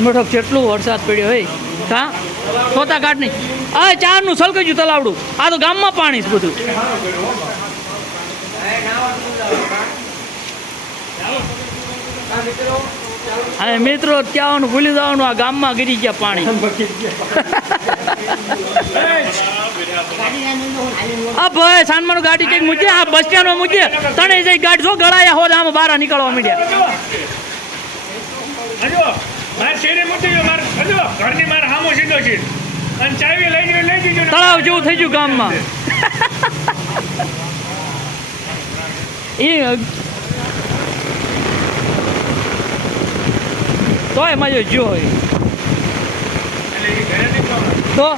મેઠો કેટલું વરસાદ પડ્યો હોય હા? સોતા કાઢ નહીં આ ચારનું સલકજ્યું તલાવડું. આ તો ગામમાં પાણી બધું. અને મિત્રો, ત્યાં ભૂલી જવાનું, આ ગામમાં ગીરી ગયા પાણી. આ ભાઈ સાનમાનું ગાડી કંઈક મૂકે આ બસ સ્ટેન્ડમાં મૂકે તણે જઈ ગાડી જો ગળાયા હોત, આમાં બહાર નીકળવા માંડ્યા. માર શેરી મૂકી ગયો મારે હજો ઘરની માર હામો સીધો છે. અને ચાવી લઈ લઈ જજો તળાવ જેવું થઈ ગયું ગામમાં. એ તોય મજો જો હોય. તો?